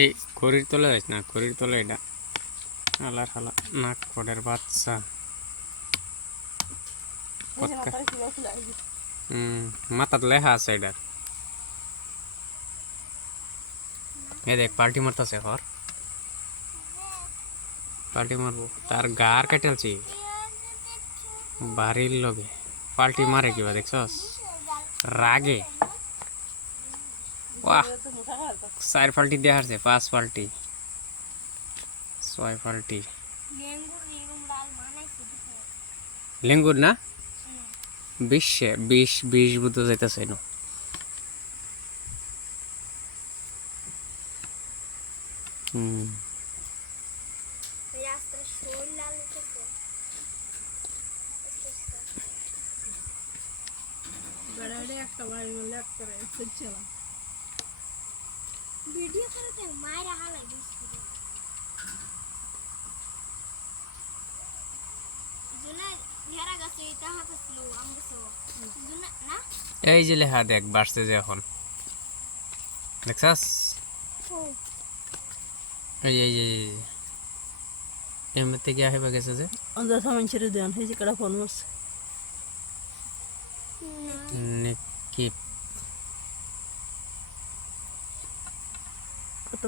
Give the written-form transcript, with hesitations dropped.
এই খড়ির তলে যাস না, খড়ির তলে এটা আলার হালা নাক কডের বাচ্চা মাথাত লেখা আছে এটার। এ দেখ পাল্টি মারতেছে ঘর, পাল্টি মারবো তার গার কেটেলছি বাড়ির লগে পাল্টি মারে কিবা দেখছস রাগে। বাহ 4 পাল্টি দিয়ে হারছে, 5 পাল্টি 6 পাল্টি। লেঙ্গুর না 20 বুঝতে যাইতেছে না। ভিডিও করতে মায়ের হালাই দিছি জুনা হেরা গাছে এটা হাতছিল আমগছো জুনা না এই যে লেখা দেখ বাড়ছে যে এখন দেখছস। এই এই এই এমনিতে গিয়ে হেবা গেছে যে অন্ধা সামান ছেড়ে দেন এই যে কারা ফোন মারছে নিকি কত